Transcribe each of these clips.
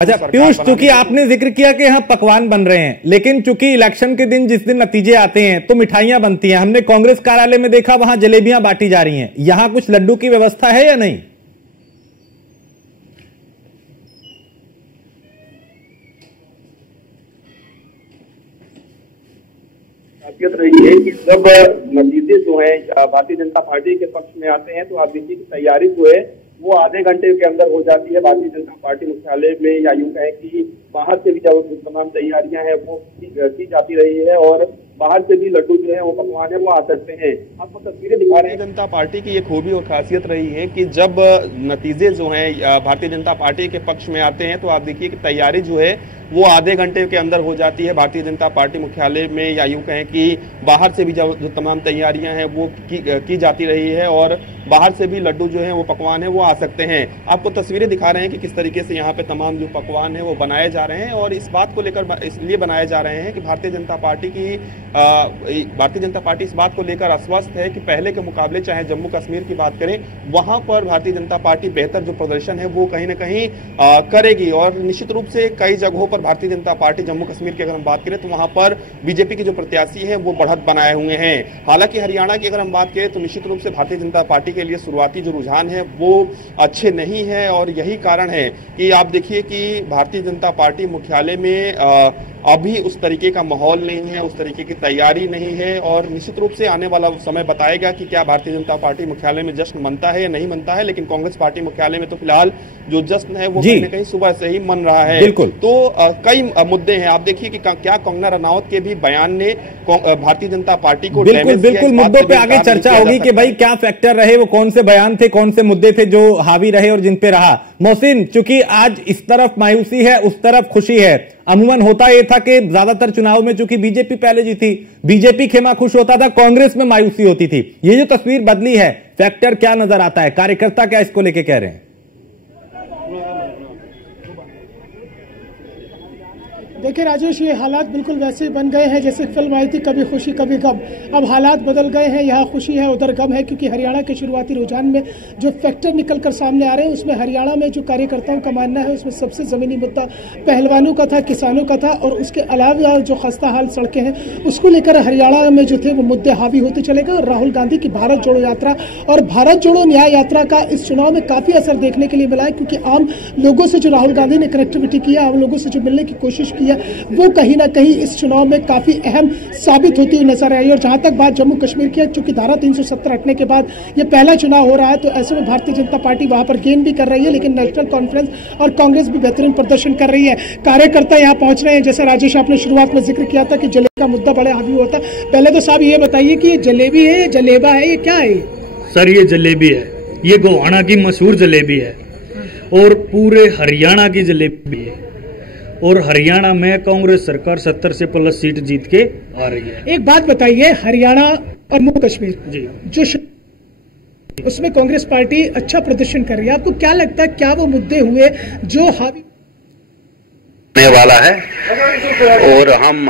अच्छा पीयूष, चूंकि आपने जिक्र किया कि यहाँ पकवान बन रहे हैं, लेकिन चूंकि इलेक्शन के दिन जिस दिन नतीजे आते हैं तो मिठाइयां बनती हैं। हमने कांग्रेस कार्यालय में देखा वहां जलेबियां बांटी जा रही हैं। यहां कुछ लड्डू की व्यवस्था है या नहीं? खासियत रही है कि जब नतीजे जो है भारतीय जनता पार्टी के पक्ष में आते हैं तो आप देखिए कि तैयारी जो है वो आधे घंटे के अंदर हो जाती है भारतीय जनता पार्टी मुख्यालय में, या यूं कहें कि बाहर से भी जो तमाम तैयारियां हैं वो की जाती रही है और बाहर से भी लड्डू जो है वो पकवान है वो आ सकते हैं। आपको तस्वीरें दिखा रहे हैं। जनता पार्टी की ये खूबी और खासियत रही है कि जब नतीजे जो हैं भारतीय जनता पार्टी के पक्ष में आते हैं तो आप देखिए कि तैयारी जो है वो आधे घंटे के अंदर हो जाती है भारतीय जनता पार्टी मुख्यालय में, या यूं कहें कि बाहर से भी जो तमाम तैयारियां हैं वो की जाती रही है और बाहर से भी लड्डू जो है वो पकवान है वो आ सकते हैं। आपको तस्वीरें दिखा रहे हैं कि किस तरीके से यहाँ पे तमाम जो पकवान है वो बनाए जा रहे हैं और इस बात को लेकर इसलिए बनाए जा रहे हैं कि भारतीय जनता पार्टी इस बात को लेकर आश्वस्त है कि पहले के मुकाबले चाहे जम्मू कश्मीर की बात करें वहां पर भारतीय जनता पार्टी बेहतर जो प्रदर्शन है वो कहीं ना कहीं करेगी। और निश्चित रूप से कई जगहों पर भारतीय जनता पार्टी जम्मू कश्मीर की अगर हम बात करें तो वहां पर बीजेपी के जो प्रत्याशी हैं वो बढ़त बनाए हुए हैं। हालांकि हरियाणा की अगर हम बात करें तो निश्चित रूप से भारतीय जनता पार्टी के लिए शुरुआती जो रुझान है वो अच्छे नहीं है और यही कारण है कि आप देखिए कि भारतीय जनता पार्टी मुख्यालय में अभी उस तरीके का माहौल नहीं है, उस तरीके की तैयारी नहीं है और निश्चित रूप से आने वाला समय बताएगा कि क्या भारतीय जनता पार्टी मुख्यालय में जश्न मनता है या नहीं मनता है। लेकिन कांग्रेस पार्टी मुख्यालय में तो फिलहाल जो जश्न है वो कहीं न कहीं सुबह से ही मन रहा है। बिल्कुल। तो कई मुद्दे हैं। आप देखिए कि क्या कंगना रनौत के भी बयान ने भारतीय जनता पार्टी को बिल्कुल मुद्दों पे आगे चर्चा होगी कि भाई क्या फैक्टर रहे, वो कौन से बयान थे, कौन से मुद्दे थे जो हावी रहे और जिन पे रहा। मोहसिन, चूंकि आज इस तरफ मायूसी है उस तरफ खुशी है। अमूमन होता यह था कि ज्यादातर चुनाव में चूंकि बीजेपी पहले जीती, बीजेपी खेमा खुश होता था, कांग्रेस में मायूसी होती थी। ये जो तस्वीर बदली है, फैक्टर क्या नजर आता है? कार्यकर्ता क्या इसको लेके कह रहे हैं? देखिए राजेश, ये हालात बिल्कुल वैसे ही बन गए हैं जैसे फिल्म आई थी कभी खुशी कभी गम। अब हालात बदल गए हैं, यहाँ खुशी है उधर गम है, क्योंकि हरियाणा के शुरुआती रुझान में जो फैक्टर निकल कर सामने आ रहे हैं उसमें हरियाणा में जो कार्यकर्ताओं का मानना है उसमें सबसे जमीनी मुद्दा पहलवानों का था, किसानों का था और उसके अलावा जो खस्ता हाल सड़कें हैं उसको लेकर हरियाणा में जो थे वो मुद्दे हावी होते चले गए। और राहुल गांधी की भारत जोड़ो यात्रा और भारत जोड़ो न्याय यात्रा का इस चुनाव में काफी असर देखने के लिए मिला है, क्योंकि आम लोगों से जो राहुल गांधी ने कनेक्टिविटी किया, आम लोगों से जो मिलने की कोशिश की वो कहीं ना कहीं इस चुनाव में काफी अहम साबित होती हुई नजर आई। और जहां तक बात जम्मू कश्मीर की है, चूंकि धारा 370 हटने के बाद ये पहला चुनाव हो रहा है, तो ऐसे में भारतीय जनता पार्टी वहां पर गेन भी कर रही है, लेकिन नेशनल कॉन्फ्रेंस और कांग्रेस भी बेहतरीन प्रदर्शन कर रही है। कार्यकर्ता यहाँ पहुंच रहे हैं। जैसे राजेश आपने शुरुआत में जिक्र किया था कि जलेबी का मुद्दा बड़ा हावी होता, पहले तो साहब ये बताइए कि ये जलेबी है, जलेबा है, ये क्या है? सर ये जलेबी है, ये गोहाना की मशहूर जलेबी है और पूरे हरियाणा की जलेबी है और हरियाणा में कांग्रेस सरकार 70 से प्लस सीट जीत के आ रही है। एक बात बताइए, हरियाणा और जम्मू कश्मीर जी जो उसमें कांग्रेस पार्टी अच्छा प्रदर्शन कर रही है, आपको क्या लगता है क्या वो मुद्दे हुए जो हावी वाला है? और हम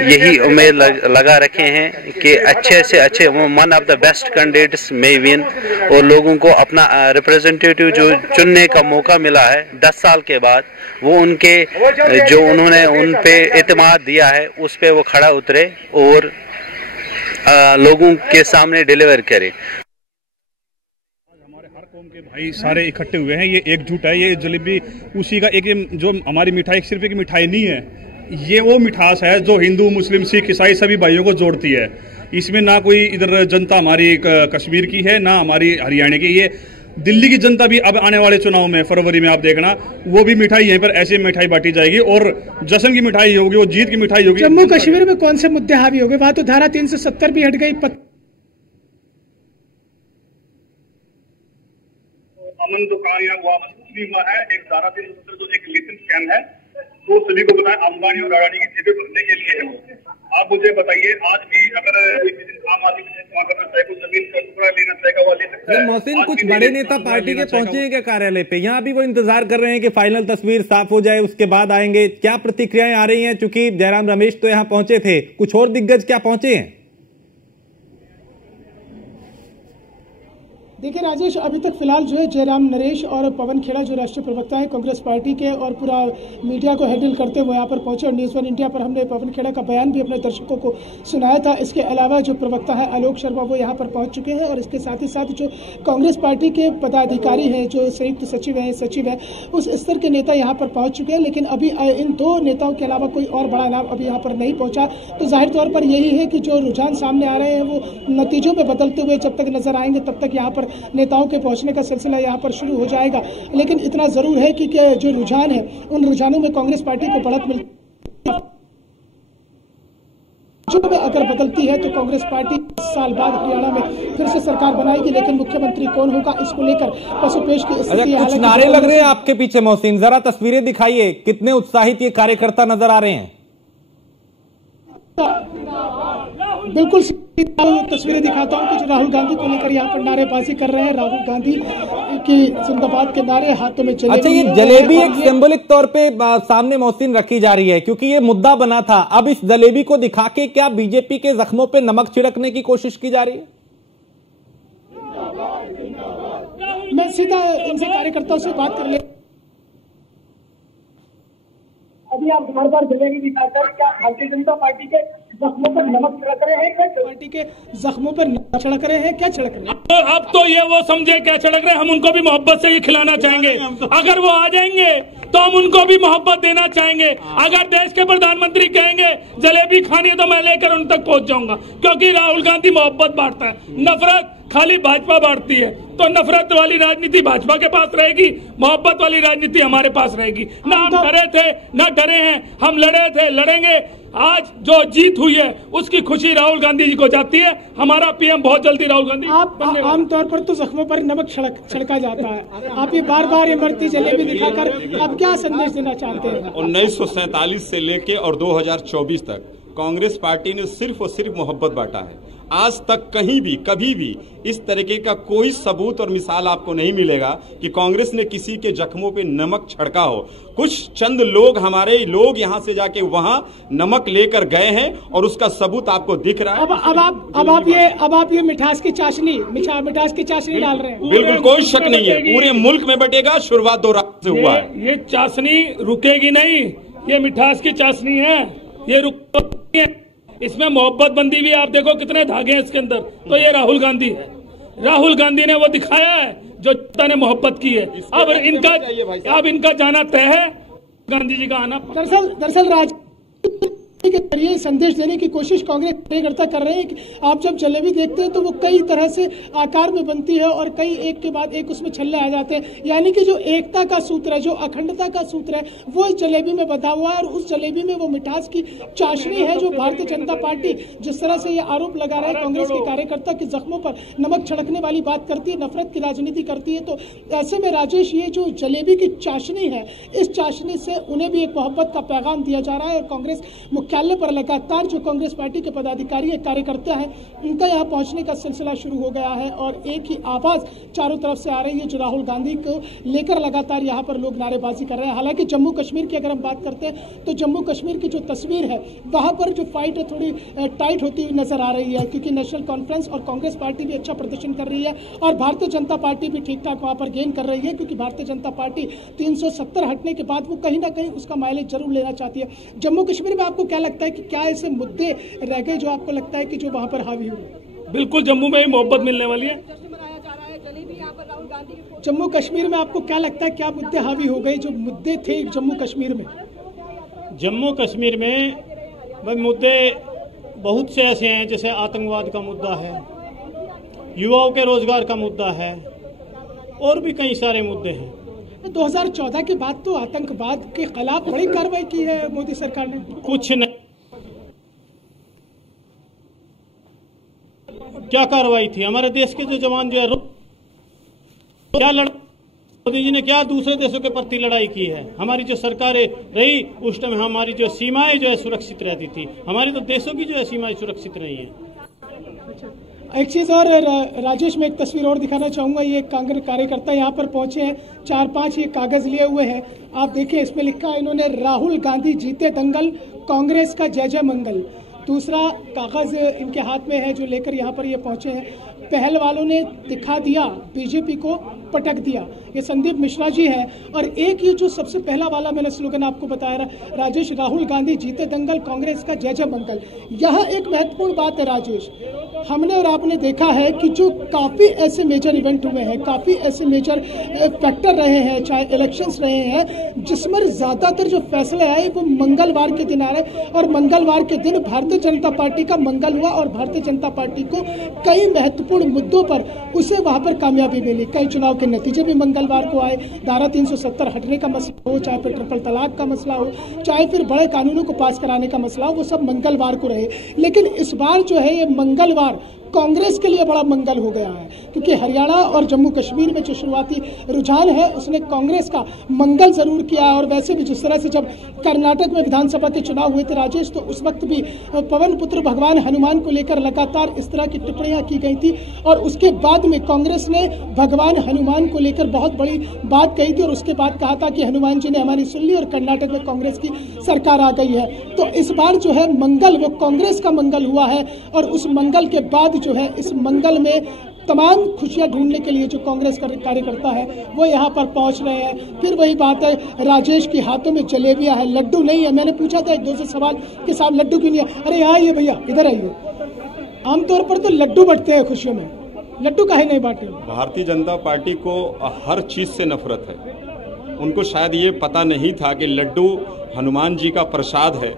यही उम्मीद लगा रखे हैं कि अच्छे से अच्छे one of the best candidates में विन और लोगों को अपना रिप्रेजेंटेटिव जो चुनने का मौका मिला है 10 साल के बाद, वो उनके जो उन्होंने उन पे एतमाद दिया है उस पे वो खड़ा उतरे और लोगों के सामने डिलीवर करे। के भाई सारे इकट्ठे हुए हैं, ये एकजुट है, ये जलेबी उसी का एक जो हमारी मिठाई सिर्फ एक मिठाई नहीं है, ये वो मिठास है जो हिंदू मुस्लिम सिख ईसाई सभी भाइयों को जोड़ती है। इसमें ना कोई इधर जनता हमारी कश्मीर की है ना हमारी हरियाणा की, ये दिल्ली की जनता भी अब आने वाले चुनाव में फरवरी में आप देखना वो भी मिठाई यहीं पर ऐसी मिठाई बांटी जाएगी और जश्न की मिठाई होगी, वो जीत की मिठाई होगी। जम्मू कश्मीर में कौन से मुद्दे हावी हो गए? वहां तो धारा 370 भी हट गई। अमन जो कामयाब हुआ कुछ भी हुआ है, एक धारा 370 जो एक लिसन स्कैम है वो सभी को पता है, अंबानी और अडानी की जेबें भरने के लिए है। आप मुझे बताइए, आज भी अगर आम आदमी करना चाहे, कोई जमीन का टुकड़ा लेना चाहेगा वो ले सकता है। मोहसिन, कुछ बड़े नेता पार्टी के पहुंचे हैं क्या कार्यालय पे? यहाँ भी वो इंतजार कर रहे हैं कि फाइनल तस्वीर साफ हो जाए उसके बाद आएंगे। क्या प्रतिक्रियाएं आ रही हैं? चूंकि जयराम रमेश तो यहाँ पहुंचे थे, कुछ और दिग्गज क्या पहुंचे हैं? देखिए राजेश, अभी तक फिलहाल जो है जयराम नरेश और पवन खेड़ा जो राष्ट्रीय प्रवक्ता हैं कांग्रेस पार्टी के और पूरा मीडिया को हैंडल करते हुए यहाँ पर पहुंचे और न्यूज़ 1 इंडिया पर हमने पवन खेड़ा का बयान भी अपने दर्शकों को सुनाया था। इसके अलावा जो प्रवक्ता है आलोक शर्मा वो यहाँ पर पहुंच चुके हैं और इसके साथ ही साथ जो कांग्रेस पार्टी के पदाधिकारी हैं, जो संयुक्त सचिव है, उस स्तर के नेता यहाँ पर पहुँच चुके हैं। लेकिन अभी इन दो नेताओं के अलावा कोई और बड़ा नाम अभी यहाँ पर नहीं पहुँचा। तो जाहिर तौर पर यही है कि जो रुझान सामने आ रहे हैं वो नतीजों में बदलते हुए जब तक नजर आएंगे तब तक यहाँ पर नेताओं के पहुंचने का सिलसिला यहाँ पर शुरू हो जाएगा। लेकिन इतना जरूर है कि जो रुझान है उन रुझानों में कांग्रेस पार्टी को बढ़त मिलती है। अगर बदलती है तो कांग्रेस पार्टी 10 साल बाद हरियाणा में फिर से सरकार बनाएगी, लेकिन मुख्यमंत्री कौन होगा इसको लेकर पसोपेश की स्थिति है। कुछ नारे लग रहे हैं आपके पीछे मोहसिन, जरा तस्वीरें दिखाइए, कितने उत्साहित ये कार्यकर्ता नजर आ रहे हैं। बिल्कुल तस्वीरें दिखाता हूं कि जो राहुल गांधी को लेकर यहाँ पर नारेबाजी कर रहे हैं। राहुल गांधी की जिंदाबाद के नारे, हाथों में जलेबी। अच्छा, ये जलेबी एक सिंबॉलिक तौर पे सामने मोहसिन रखी जा रही है क्योंकि ये मुद्दा बना था। अब इस जलेबी को दिखा के क्या बीजेपी के जख्मों पे नमक छिड़कने की कोशिश की जा रही है? मैं सीधा इनसे कार्यकर्ताओं से बात कर ले। अभी आप बार जलेबी दिखाकर क्या भारतीय जनता पार्टी के जख्मों पर नमक छिड़क रहे हैं? क्या पार्टी के जख्मों पर नमक छिड़क रहे हैं? क्या छिड़क रहे हैं? तो अब तो ये वो समझे क्या छिड़क रहे हैं। हम उनको भी मोहब्बत से ये खिलाना चाहेंगे। अगर वो आ जाएंगे तो हम उनको भी मोहब्बत देना चाहेंगे। अगर देश के प्रधानमंत्री कहेंगे जलेबी खानी है तो मैं लेकर उन तक पहुंच जाऊंगा, क्योंकि राहुल गांधी मोहब्बत बांटता है, नफरत खाली भाजपा बांटती है। तो नफरत वाली राजनीति भाजपा के पास रहेगी, मोहब्बत वाली राजनीति हमारे पास रहेगी। ना हम डरे थे ना डरे हैं, हम लड़े थे लड़ेंगे। आज जो जीत हुई है उसकी खुशी राहुल गांधी जी को जाती है। हमारा पीएम बहुत जल्दी राहुल गांधी। आप आमतौर पर तो जख्मों पर नमक छिड़का जाता है, आप ये बार ये मरती जलेबी दिखाकर अब क्या संदेश देना चाहते हैं? 1947 से लेके और 2024 तक कांग्रेस पार्टी ने सिर्फ और सिर्फ मोहब्बत बांटा है। आज तक कहीं भी कभी भी इस तरीके का कोई सबूत और मिसाल आपको नहीं मिलेगा कि कांग्रेस ने किसी के जख्मों पे नमक छिड़का हो। कुछ चंद लोग, हमारे लोग यहाँ से जाके वहाँ नमक लेकर गए हैं और उसका सबूत आपको दिख रहा है। अब आप ये मिठास की चाशनी डाल रहे हैं। बिल्कुल कोई शक नहीं है, पूरे मुल्क में बटेगा। शुरुआत 2 रात से हुआ है। ये चाशनी रुकेगी नहीं, ये मिठास की चाशनी है, ये रुकती है। इसमें मोहब्बत बंदी भी, आप देखो कितने धागे हैं इसके अंदर। तो ये राहुल गांधी है, राहुल गांधी ने वो दिखाया है जो जनता ने मोहब्बत की है। अब इनका जाना तय है, गांधी जी का आना। दरअसल के जरिए संदेश देने की कोशिश कांग्रेस कार्यकर्ता कर रहे हैं कि आप जब जलेबी देखते हैं तो वो कई तरह से आकार में बनती है और कई एक के बाद एक उसमें छल्ले आ जाते हैं। यानी कि जो एकता का सूत्र है, जो अखंडता का सूत्र है, वो इस जलेबी में बंधा हुआ है और उस जलेबी में वो मिठास की चाशनी है जो भारतीय जनता पार्टी जिस तरह से ये आरोप लगा रहा है कांग्रेस के कार्यकर्ता के जख्मों पर नमक छिड़कने वाली बात करती है, नफरत की राजनीति करती है। तो ऐसे में राजेश, ये जो जलेबी की चाशनी है, इस चाशनी से उन्हें भी एक मोहब्बत का पैगाम दिया जा रहा है और कांग्रेस मुख्यालय पर लगातार जो कांग्रेस पार्टी के पदाधिकारी है, कार्यकर्ता हैं, उनका यहाँ पहुंचने का सिलसिला शुरू हो गया है और एक ही आवाज चारों तरफ से आ रही है जो राहुल गांधी को लेकर लगातार यहाँ पर लोग नारेबाजी कर रहे हैं। हालांकि जम्मू कश्मीर की अगर हम बात करते हैं तो जम्मू कश्मीर की जो तस्वीर है वहां पर जो फाइट है थोड़ी टाइट होती हुई नजर आ रही है, क्योंकि नेशनल कॉन्फ्रेंस और कांग्रेस पार्टी भी अच्छा प्रदर्शन कर रही है और भारतीय जनता पार्टी भी ठीक ठाक वहां पर गेन कर रही है, क्योंकि भारतीय जनता पार्टी 370 हटने के बाद वो कहीं ना कहीं उसका माइलेज जरूर लेना चाहती है। जम्मू कश्मीर में आपको क्या लगता है कि क्या ऐसे मुद्दे रह गए जो आपको लगता है कि जो वहां पर हावी हुए? बिल्कुल जम्मू में भी मोहब्बत मिलने वाली है। जम्मू कश्मीर में आपको क्या लगता है क्या मुद्दे हावी हो गए जो मुद्दे थे जम्मू कश्मीर में? जम्मू कश्मीर में मुद्दे बहुत से ऐसे हैं, जैसे आतंकवाद का मुद्दा है, युवाओं के रोजगार का मुद्दा है और भी कई सारे मुद्दे हैं। 2014 के बाद तो आतंकवाद के खिलाफ बड़ी कार्रवाई की है मोदी सरकार ने। कुछ नहीं, क्या कार्रवाई थी? हमारे देश के जो जवान जो है क्या मोदी जी ने क्या दूसरे देशों के प्रति लड़ाई की है? हमारी जो सरकारें रही उस टाइम हमारी जो सीमाएं जो है सुरक्षित रहती थी। हमारी तो देशों की जो है सीमाएं सुरक्षित नहीं है। एक चीज और राजेश, में एक तस्वीर और दिखाना चाहूंगा। ये कांग्रेस कार्यकर्ता यहाँ पर पहुंचे हैं, 4-5 ये कागज लिए हुए हैं। आप देखिए, इसमें लिखा है इन्होंने, राहुल गांधी जीते दंगल, कांग्रेस का जय जय मंगल। दूसरा कागज इनके हाथ में है जो लेकर यहाँ पर ये पहुंचे हैं। पहल वालों ने दिखा दिया, बीजेपी को पटक दिया। ये संदीप मिश्रा जी हैं। और एक ये जो सबसे पहला वाला मैंने स्लोगन आपको बताया राजेश, राहुल गांधी जीते दंगल, कांग्रेस का जय जय मंगल। यहाँ एक महत्वपूर्ण बात है राजेश, हमने और आपने देखा है कि जो काफ़ी ऐसे मेजर इवेंट हुए हैं, काफ़ी ऐसे मेजर फैक्टर रहे हैं, चाहे इलेक्शंस रहे हैं, जिसमें ज़्यादातर जो फैसले आए वो मंगलवार के दिन आ रहे। और मंगलवार के दिन भारतीय जनता पार्टी का मंगल हुआ और भारतीय जनता पार्टी को कई महत्वपूर्ण मुद्दों पर उसे वहाँ पर कामयाबी मिली। कई चुनाव के नतीजे भी मंगलवार को आए। धारा 370 हटने का मसला हो, चाहे फिर ट्रिपल तलाक का मसला हो, चाहे फिर बड़े कानूनों को पास कराने का मसला हो, वो सब मंगलवार को रहे। लेकिन इस बार जो है ये मंगलवार कांग्रेस के लिए बड़ा मंगल हो गया है, क्योंकि हरियाणा और जम्मू कश्मीर में जो शुरुआती रुझान है उसने कांग्रेस का मंगल जरूर किया है। और वैसे भी जिस तरह से जब कर्नाटक में विधानसभा के चुनाव हुए थे राजेश, तो उस वक्त भी पवन पुत्र भगवान हनुमान को लेकर लगातार इस तरह की टिप्पणियां की गई थी। और उसके बाद में कांग्रेस ने भगवान हनुमान को लेकर बहुत बड़ी बात कही थी और उसके बाद कहा था कि हनुमान जी ने हमारी सुन ली और कर्नाटक में कांग्रेस की सरकार आ गई है। तो इस बार जो है मंगल वो कांग्रेस का मंगल हुआ है। और उस मंगल के बाद जो है इस मंगल में तमाम खुशियां ढूंढने के लिए जो कांग्रेस का कार्यकर्ता है वो यहाँ पर पहुंच रहे हैं। फिर वही बात है, राजेश के हाथों में जलेबियां है, लड्डू नहीं है। मैंने पूछा था एक दो से सवाल के साथ लड्डू क्यों नहीं है, अरे यहाँ आइए भैया, इधर आइए। आमतौर पर तो लड्डू बंटते हैं खुशियों में, लड्डू काहे नहीं बांटे? भारतीय जनता पार्टी को हर चीज से नफरत है। उनको शायद ये पता नहीं था कि लड्डू हनुमान जी का प्रसाद है,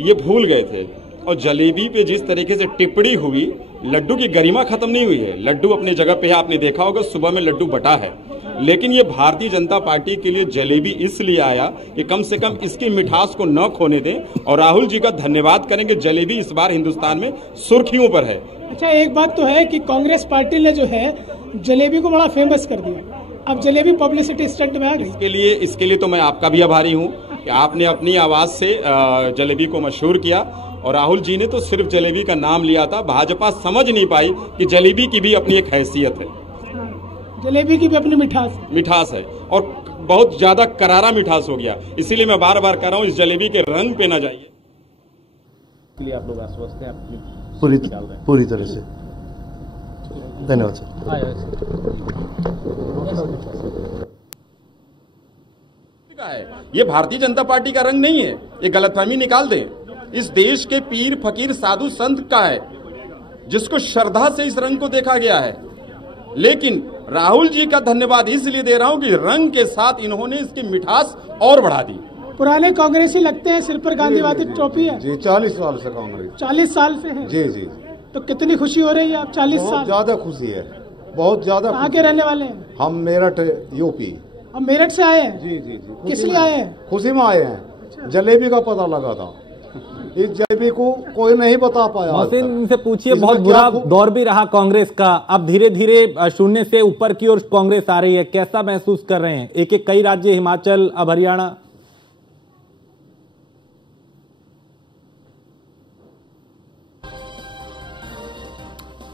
ये भूल गए थे। और जलेबी पे जिस तरीके से टिप्पणी हुई, लड्डू की गरिमा खत्म नहीं हुई है। लड्डू अपनी जगह पे है, आपने देखा होगा सुबह में लड्डू बटा है। लेकिन ये भारतीय जनता पार्टी के लिए जलेबी इसलिए आया कि कम से कम इसकी मिठास को न खोने दें। और राहुल जी का धन्यवाद करेंगे, जलेबी इस बार हिंदुस्तान में सुर्खियों पर है। अच्छा, एक बात तो है कि कांग्रेस पार्टी ने जो है जलेबी को बड़ा फेमस कर दिया, अब जलेबी पब्लिसिटी स्टंट में आ गई। इसके लिए तो मैं आपका भी आभारी हूँ कि आपने अपनी आवाज से जलेबी को मशहूर किया। और राहुल जी ने तो सिर्फ जलेबी का नाम लिया था, भाजपा समझ नहीं पाई कि जलेबी की भी अपनी एक हैसियत है, जलेबी की भी अपनी मिठास है और बहुत ज्यादा करारा मिठास हो गया। इसीलिए मैं बार बार कह रहा हूँ, इस जलेबी के रंग पे ना जाइए। इसलिए आप लोग आश्वस्त हैं, पूरी तरह से। धन्यवाद सर। ये भारतीय जनता पार्टी का रंग नहीं है, ये गलतफहमी निकाल दें। इस देश के पीर फकीर साधु संत का है, जिसको श्रद्धा से इस रंग को देखा गया है। लेकिन राहुल जी का धन्यवाद इसलिए दे रहा हूं कि रंग के साथ इन्होंने इसकी मिठास और बढ़ा दी। पुराने कांग्रेसी लगते हैं, सिर पर गांधीवादी टोपी है। जी, 40 साल से कांग्रेस। 40 साल से है? जी जी। तो कितनी खुशी हो रही है आप 40 साल? बहुत ज्यादा खुशी है, बहुत ज्यादा। कहाँ के रहने वाले हैं? हम मेरठ यूपी। अब मेरठ से आए हैं? जी जी जी। किस लिए आए हैं? खुशी में आए हैं। जलेबी का पता लगा था, इस जलेबी को कोई नहीं बता पाया। मोहसिन से पूछिए, बहुत बुरा दौर भी रहा कांग्रेस का, अब धीरे धीरे शून्य से ऊपर की ओर कांग्रेस आ रही है, कैसा महसूस कर रहे हैं? एक एक कई राज्य, हिमाचल, अब हरियाणा।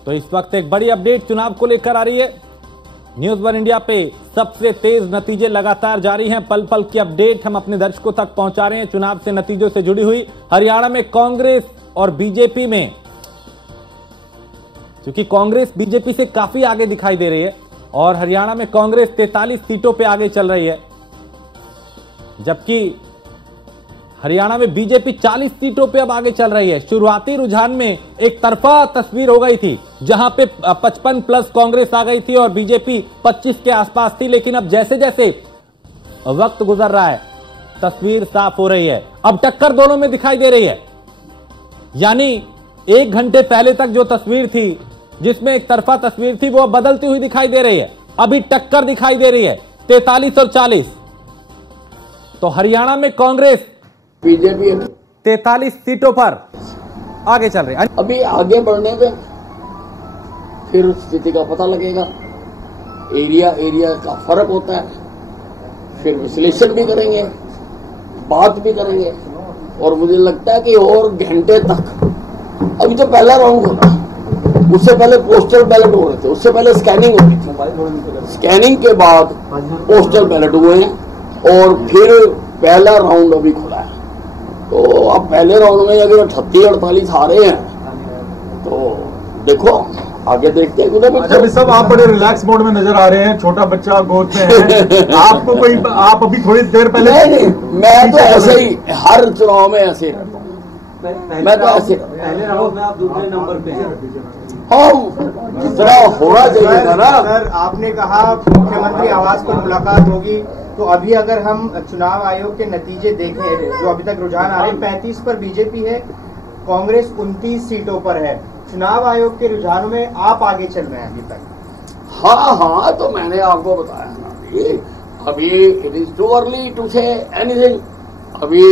तो इस वक्त एक बड़ी अपडेट चुनाव को लेकर आ रही है। न्यूज वन इंडिया पे सबसे तेज नतीजे लगातार जारी हैं, पल पल की अपडेट हम अपने दर्शकों तक पहुंचा रहे हैं। चुनाव से नतीजों से जुड़ी हुई हरियाणा में कांग्रेस और बीजेपी में, क्योंकि कांग्रेस बीजेपी से काफी आगे दिखाई दे रही है और हरियाणा में कांग्रेस 43 सीटों पे आगे चल रही है, जबकि हरियाणा में बीजेपी 40 सीटों पे अब आगे चल रही है। शुरुआती रुझान में एक तरफा तस्वीर हो गई थी, जहां पे 55 प्लस कांग्रेस आ गई थी और बीजेपी 25 के आसपास थी। लेकिन अब जैसे जैसे वक्त गुजर रहा है, तस्वीर साफ हो रही है, अब टक्कर दोनों में दिखाई दे रही है। यानी 1 घंटे पहले तक जो तस्वीर थी, जिसमें एक तरफा तस्वीर थी, वो बदलती हुई दिखाई दे रही है। अभी टक्कर दिखाई दे रही है, 43 और 40। तो हरियाणा में कांग्रेस बीजेपी 43 सीटों पर आगे चल रही है। अभी आगे बढ़ने पे फिर स्थिति का पता लगेगा। एरिया का फर्क होता है, फिर विश्लेषण भी करेंगे, बात भी करेंगे। और मुझे लगता है कि और घंटे तक, अभी तो पहला राउंड होता है, उससे पहले पोस्टल बैलेट हो रहे थे, उससे पहले स्कैनिंग हो रही थी, स्कैनिंग के बाद पोस्टल बैलेट हुए हैं और फिर पहला राउंड अभी खुला है। तो अब पहले राउंड में अगर 38-48 हारे हैं तो देखो आगे देखते हैं। अच्छा सब आप बड़े रिलैक्स मोड में नजर आ रहे हैं, छोटा बच्चा गोद में है। आपको कोई, आप अभी थोड़ी देर पहले नहीं, मैं तो ऐसे ही हर चुनाव में ऐसे रहता हूँ। मैं तो ऐसे पहले राउंड में आप दूसरे नंबर पे हैं। हम जितना होना चाहिए था ना। सर आपने कहा मुख्यमंत्री आवास पर मुलाकात होगी, तो अभी अगर हम चुनाव आयोग के नतीजे देखें जो अभी तक रुझान आ रहे हैं, 35 पर बीजेपी है, कांग्रेस 29 सीटों पर है। चुनाव आयोग के रुझानों में आप आगे चल रहे हैं अभी तक। हाँ, तो मैंने आपको बताया ना, अभी it is too early to say anything. अभी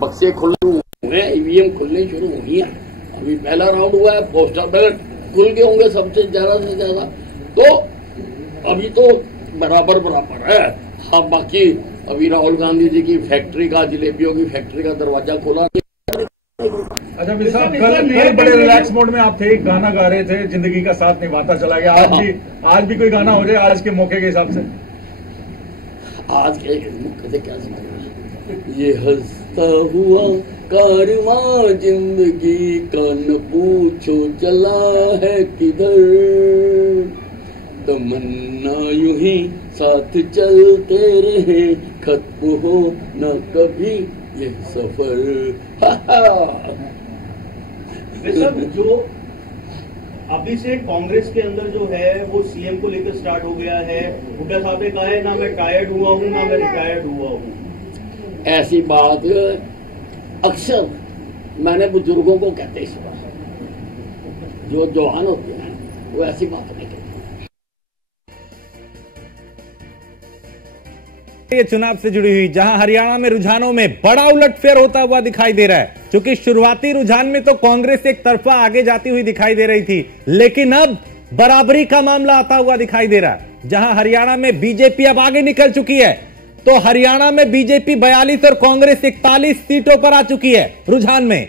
बक्से खुलने हुए, ईवीएम खुलने शुरू हुई है। अभी पहला राउंड हुआ है, पोस्टल बैलेट खुल गए होंगे सबसे ज्यादा से ज्यादा। तो अभी तो बराबर है। हाँ, बाकी अभी राहुल गांधी जी की फैक्ट्री का, जलेबियों की फैक्ट्री का दरवाजा खोला। अच्छा साहब, कल बड़े रिलैक्स मोड में आप थे, गाना गा रहे थे, जिंदगी का साथ निभाता चला गया। आज भी कोई गाना हो जाए आज के मौके के हिसाब से? आज के मौके से क्या समझ, ये हंसता हुआ कारवां जिंदगी का न पूछो चला है किधर, तमन्ना यूं ही साथ चलते रहे, खत्म हो न कभी ये सफर। जो अभी से कांग्रेस के अंदर जो है वो सीएम को लेकर स्टार्ट हो गया है। हुड्डा साहब ने कहा है ना मैं टायर्ड हुआ हूं ना मैं रिटायर्ड हुआ हूं। ऐसी बात अक्सर मैंने बुजुर्गों को कहते सुना, जो जवान होते हैं वो ऐसी बात नहीं कहते। ये चुनाव से जुड़ी हुई, जहां हरियाणा में रुझानों में बड़ा उलटफेर होता हुआ दिखाई दे रहा है, क्योंकि शुरुआती रुझान में तो कांग्रेस एक तरफा आगे जाती हुई दिखाई दे रही थी, लेकिन अब बराबरी का मामला आता हुआ दिखाई दे रहा है। जहां हरियाणा में बीजेपी अब आगे निकल चुकी है, तो हरियाणा में बीजेपी 42 और कांग्रेस 41 सीटों पर आ चुकी है रुझान में।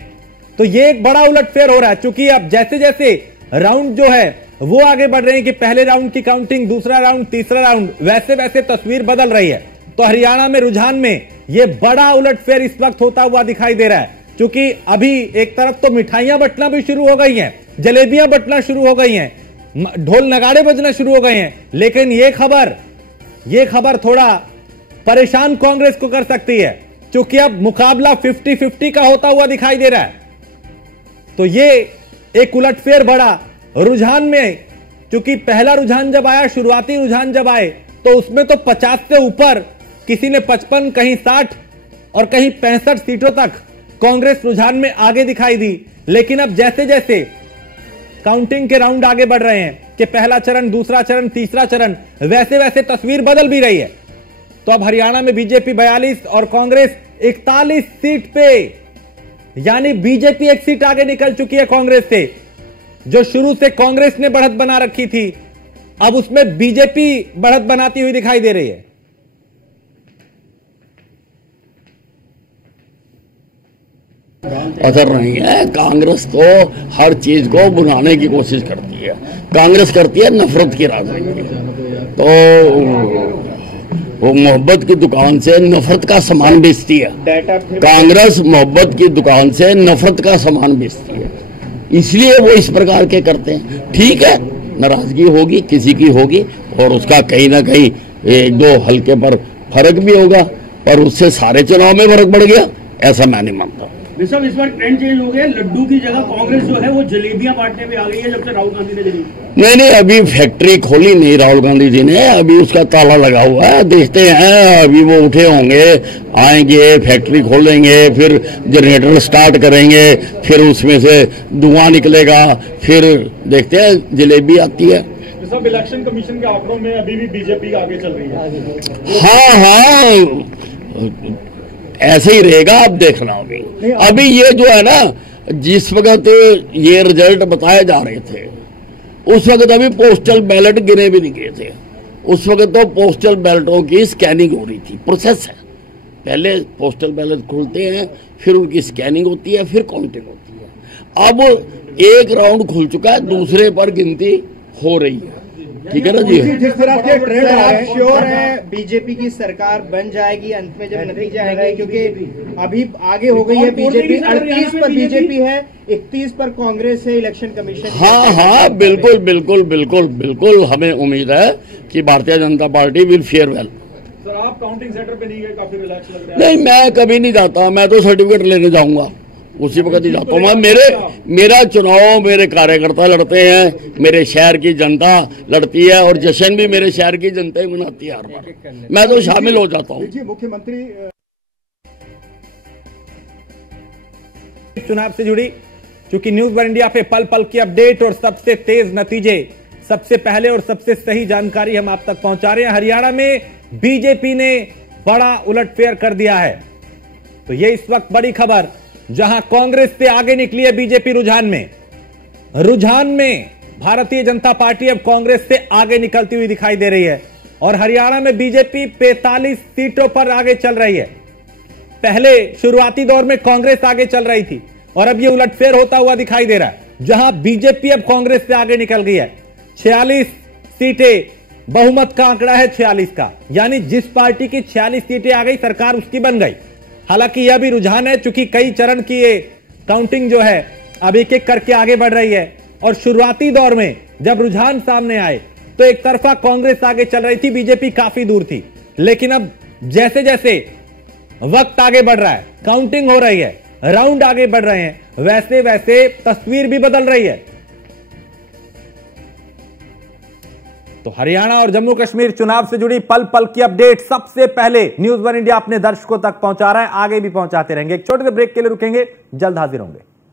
तो ये एक बड़ा उलटफेर हो रहा है, क्योंकि अब जैसे जैसे राउंड जो है वो आगे बढ़ रहे हैं कि पहले राउंड की काउंटिंग, दूसरा राउंड, तीसरा राउंड, वैसे वैसे तस्वीर बदल रही है। तो हरियाणा में रुझान में यह बड़ा उलटफेर इस वक्त होता हुआ दिखाई दे रहा है, क्योंकि अभी एक तरफ तो मिठाइयां बंटना भी शुरू हो गई हैं, जलेबियां बंटना शुरू हो गई हैं, ढोल नगाड़े बजना शुरू हो गए हैं, लेकिन यह खबर थोड़ा परेशान कांग्रेस को कर सकती है, क्योंकि अब मुकाबला 50-50 का होता हुआ दिखाई दे रहा है। तो ये एक उलटफेर बड़ा रुझान में, क्योंकि पहला रुझान जब आया, शुरुआती रुझान जब आए, तो उसमें तो 50 से ऊपर, किसी ने 55, कहीं 60 और कहीं 65 सीटों तक कांग्रेस रुझान में आगे दिखाई दी। लेकिन अब जैसे जैसे काउंटिंग के राउंड आगे बढ़ रहे हैं कि पहला चरण, दूसरा चरण, तीसरा चरण, वैसे वैसे तस्वीर बदल भी रही है। तो अब हरियाणा में बीजेपी 42 और कांग्रेस 41 सीट पे, यानी बीजेपी एक सीट आगे निकल चुकी है कांग्रेस से। जो शुरू से कांग्रेस ने बढ़त बना रखी थी, अब उसमें बीजेपी बढ़त बनाती हुई दिखाई दे रही है। असर नहीं है। कांग्रेस तो हर चीज को बुलाने की कोशिश करती है। कांग्रेस करती है नफरत की राजनीति। तो वो मोहब्बत की दुकान से नफरत का सामान बेचती है। कांग्रेस मोहब्बत की दुकान से नफरत का सामान बेचती है, इसलिए वो इस प्रकार के करते हैं। ठीक है, नाराजगी होगी, किसी की होगी, और उसका कहीं ना कहीं एक दो हल्के पर फर्क भी होगा, पर उससे सारे चुनाव में फर्क पड़ गया, ऐसा मैं नहीं मानता। सब इस बार ट्रेंड चेंज हो गया, लड्डू की जगह कांग्रेस जो है वो जलेबियां बांटने में आ गई है, जब से राहुल गांधी ने जलेबी। नहीं, अभी फैक्ट्री खोली नहीं राहुल गांधी जी ने, अभी उसका ताला लगा हुआ है। देखते हैं, अभी वो उठे होंगे, आएंगे, फैक्ट्री खोलेंगे, फिर जनरेटर स्टार्ट करेंगे, फिर उसमें से धुआं निकलेगा, फिर देखते हैं जलेबी आती है। सब इलेक्शन कमीशन के आंकड़ों में अभी भी बीजेपी आगे चल रही है। हाँ, ऐसे ही रहेगा। आप देखना, अभी ये जो है ना, जिस वक्त ये रिजल्ट बताए जा रहे थे, उस वक्त अभी पोस्टल बैलेट गिने भी नहीं गए थे। उस वक्त तो पोस्टल बैलेटों की स्कैनिंग हो रही थी, प्रोसेस है। पहले पोस्टल बैलेट खुलते हैं, फिर उनकी स्कैनिंग होती है, फिर काउंटिंग होती है। अब एक राउंड खुल चुका है, दूसरे पर गिनती हो रही है। ठीक है ना जी। जिस तरह के ट्रेंड आप श्योर है बीजेपी की सरकार बन जाएगी अंत में जब नतीजा आएगा, क्योंकि अभी आगे हो गई है बीजेपी, 38 पर बीजेपी है, 31 पर कांग्रेस है, इलेक्शन कमीशन। हाँ, बिल्कुल बिल्कुल बिल्कुल बिल्कुल हमें उम्मीद है कि Bharatiya Janata party will fair well. Sir आप काउंटिंग सेंटर पे नहीं गए, काफी रिलैक्स लग रहा है। नहीं, मैं कभी नहीं जाता, मैं तो सर्टिफिकेट लेने जाऊंगा, उसी वक्त ही जाता हूँ। मेरा चुनाव मेरे कार्यकर्ता लड़ते हैं, मेरे शहर की जनता लड़ती है और जश्न भी मेरे शहर की जनता ही मनाती है हर बार, मैं तो शामिल हो जाता हूँ। मुख्यमंत्री चुनाव से जुड़ी, क्योंकि न्यूज वन इंडिया पे पल पल की अपडेट और सबसे तेज नतीजे, सबसे पहले और सबसे सही जानकारी हम आप तक पहुंचा रहे हैं। हरियाणा में बीजेपी ने बड़ा उलटफेर कर दिया है, तो ये इस वक्त बड़ी खबर, जहां कांग्रेस से आगे निकली है बीजेपी रुझान में भारतीय जनता पार्टी अब कांग्रेस से आगे निकलती हुई दिखाई दे रही है और हरियाणा में बीजेपी 45 सीटों पर आगे चल रही है। पहले शुरुआती दौर में कांग्रेस आगे चल रही थी और अब ये उलटफेर होता हुआ दिखाई दे रहा है, जहां बीजेपी अब कांग्रेस से आगे निकल गई है। 46 सीटें, बहुमत का आंकड़ा है 46 का, यानी जिस पार्टी की 46 सीटें आ गई सरकार उसकी बन गई। हालांकि यह भी रुझान है, चूंकि कई चरण की ये काउंटिंग जो है अब एक एक करके आगे बढ़ रही है और शुरुआती दौर में जब रुझान सामने आए तो एक तरफा कांग्रेस आगे चल रही थी, बीजेपी काफी दूर थी। लेकिन अब जैसे जैसे वक्त आगे बढ़ रहा है, काउंटिंग हो रही है, राउंड आगे बढ़ रहे हैं, वैसे वैसे तस्वीर भी बदल रही है। तो हरियाणा और जम्मू कश्मीर चुनाव से जुड़ी पल पल की अपडेट सबसे पहले न्यूज वन इंडिया अपने दर्शकों तक पहुंचा रहा है, आगे भी पहुंचाते रहेंगे। एक छोटे से ब्रेक के लिए रुकेंगे, जल्द हाजिर होंगे।